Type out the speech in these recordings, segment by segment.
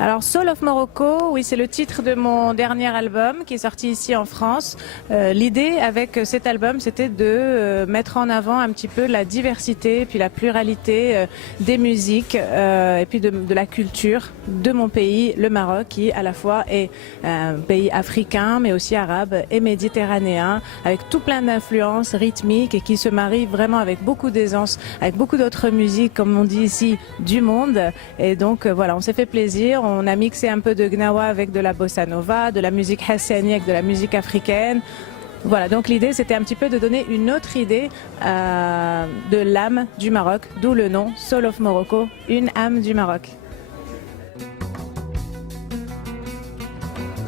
Alors Soul of Morocco, oui, c'est le titre de mon dernier album qui est sorti ici en France. L'idée avec cet album, c'était de mettre en avant un petit peu la diversité, puis la pluralité des musiques et puis de la culture de mon pays, le Maroc, qui à la fois est un pays africain, mais aussi arabe et méditerranéen, avec tout plein d'influences rythmiques et qui se marie vraiment avec beaucoup d'aisance, avec beaucoup d'autres musiques, comme on dit ici, du monde. Et donc voilà, on s'est fait plaisir. On a mixé un peu de gnawa avec de la bossa nova, de la musique hassani avec de la musique africaine. Voilà, donc l'idée c'était un petit peu de donner une autre idée de l'âme du Maroc, d'où le nom Soul of Morocco, une âme du Maroc.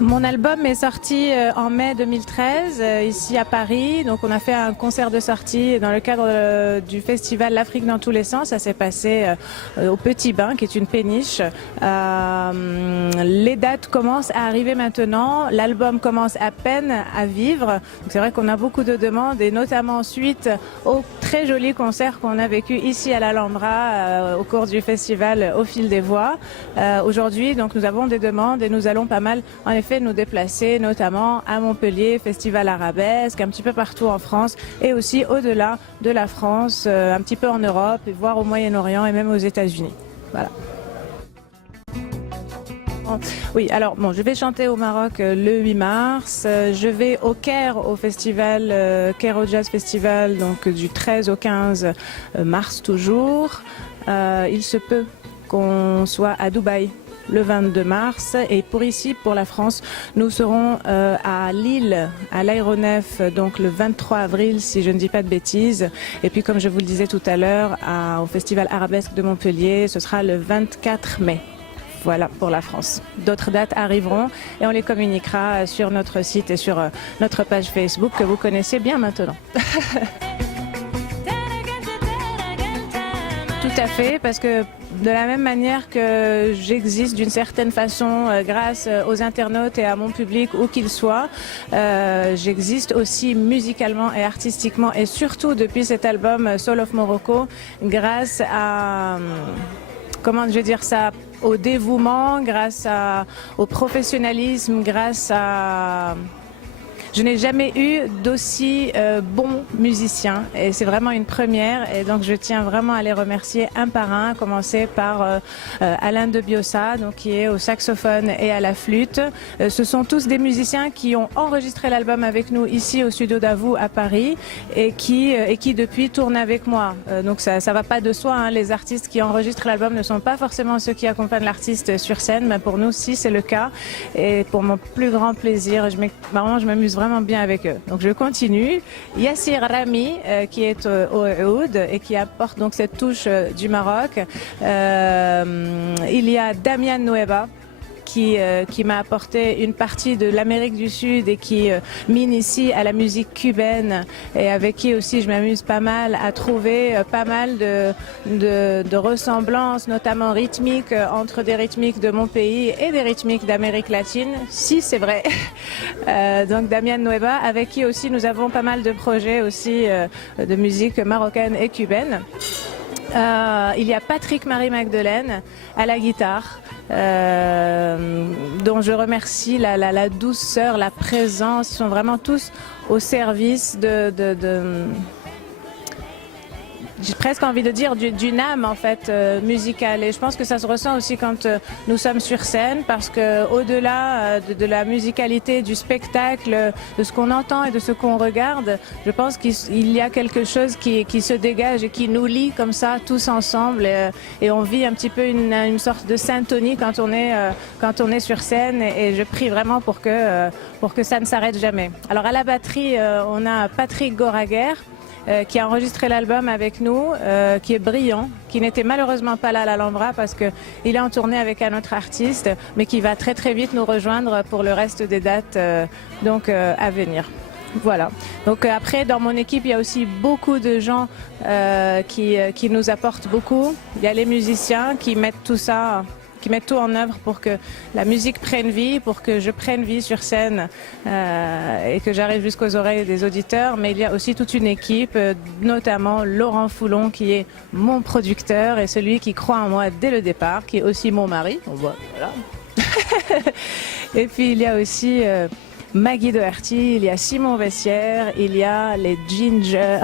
Mon album est sorti en mai 2013 ici à Paris. Donc on a fait un concert de sortie dans le cadre du festival L'Afrique dans tous les sens. Ça s'est passé au Petit Bain, qui est une péniche. Les dates commencent à arriver maintenant. L'album commence à peine à vivre. C'est vrai qu'on a beaucoup de demandes et notamment suite au très joli concert qu'on a vécu ici à l'Alhambra au cours du festival Au fil des voix. Aujourd'hui, donc nous avons des demandes et nous allons pas mal en effet nous déplacer notamment à Montpellier, Festival Arabesque, un petit peu partout en France et aussi au-delà de la France, un petit peu en Europe, et voire au Moyen-Orient et même aux États-Unis. Voilà. Oui, alors bon, je vais chanter au Maroc le 8 mars. Je vais au Caire au festival Caire au Jazz Festival, donc du 13 au 15 mars toujours. Il se peut qu'on soit à Dubaï le 22 mars. Et pour ici, pour la France, nous serons à Lille, à l'Aéronef, donc le 23 avril, si je ne dis pas de bêtises. Et puis, comme je vous le disais tout à l'heure, au Festival Arabesque de Montpellier, ce sera le 24 mai. Voilà pour la France. D'autres dates arriveront et on les communiquera sur notre site et sur notre page Facebook que vous connaissez bien maintenant. Tout à fait, parce que de la même manière que j'existe d'une certaine façon grâce aux internautes et à mon public où qu'il soit, j'existe aussi musicalement et artistiquement et surtout depuis cet album Soul of Morocco grâce à, comment je vais dire ça, au dévouement, grâce au professionnalisme, grâce à... Je n'ai jamais eu d'aussi bons musiciens et c'est vraiment une première et donc je tiens vraiment à les remercier un par un, à commencer par Alain de Biossa, donc qui est au saxophone et à la flûte. Ce sont tous des musiciens qui ont enregistré l'album avec nous ici au studio d'Avou à Paris et qui depuis tournent avec moi. Donc ça va pas de soi, hein. Les artistes qui enregistrent l'album ne sont pas forcément ceux qui accompagnent l'artiste sur scène, mais pour nous, si c'est le cas. Et pour mon plus grand plaisir, je m'amuse vraiment bien avec eux. Donc je continue. Yassir Rami qui est au oud et qui apporte donc cette touche du Maroc. Il y a Damian Nueva qui m'a apporté une partie de l'Amérique du Sud et qui m'initie à la musique cubaine et avec qui aussi je m'amuse pas mal à trouver pas mal de ressemblances, notamment rythmiques, entre des rythmiques de mon pays et des rythmiques d'Amérique latine, si c'est vrai. Donc Damian Nueva, avec qui aussi nous avons pas mal de projets aussi de musique marocaine et cubaine. Il y a Patrick Marie-Magdeleine à la guitare, dont je remercie la douceur, la présence. Ils sont vraiment tous au service j'ai presque envie de dire d'une âme en fait musicale et je pense que ça se ressent aussi quand nous sommes sur scène parce que au-delà de la musicalité du spectacle, de ce qu'on entend et de ce qu'on regarde, je pense qu'il y a quelque chose qui se dégage et qui nous lie comme ça tous ensemble et on vit un petit peu une sorte de syntonie quand on est sur scène et je prie vraiment pour que ça ne s'arrête jamais. Alors à la batterie, on a Patrick Goraguer qui a enregistré l'album avec nous, qui est brillant, qui n'était malheureusement pas là à l'Alhambra parce qu'il est en tournée avec un autre artiste, mais qui va très très vite nous rejoindre pour le reste des dates à venir. Voilà. Donc après, dans mon équipe, il y a aussi beaucoup de gens qui nous apportent beaucoup. Il y a les musiciens qui mettent tout ça qui mettent tout en œuvre pour que la musique prenne vie, pour que je prenne vie sur scène et que j'arrive jusqu'aux oreilles des auditeurs. Mais il y a aussi toute une équipe, notamment Laurent Foulon, qui est mon producteur et celui qui croit en moi dès le départ, qui est aussi mon mari. On voit, voilà. Et puis il y a aussi Maggie Doherty, il y a Simon Vessière, il y a les Ginger,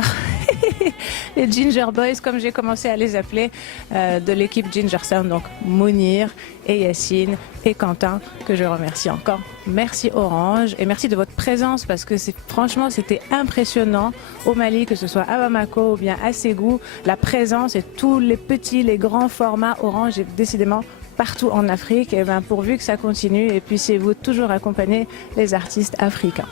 les Ginger Boys, comme j'ai commencé à les appeler, de l'équipe Ginger Sound, donc Mounir et Yacine et Quentin, que je remercie encore. Merci Orange et merci de votre présence parce que franchement c'était impressionnant au Mali, que ce soit à Bamako ou bien à Ségou, la présence et tous les petits, les grands formats Orange et décidément partout en Afrique, et pourvu que ça continue et puissiez-vous toujours accompagner les artistes africains.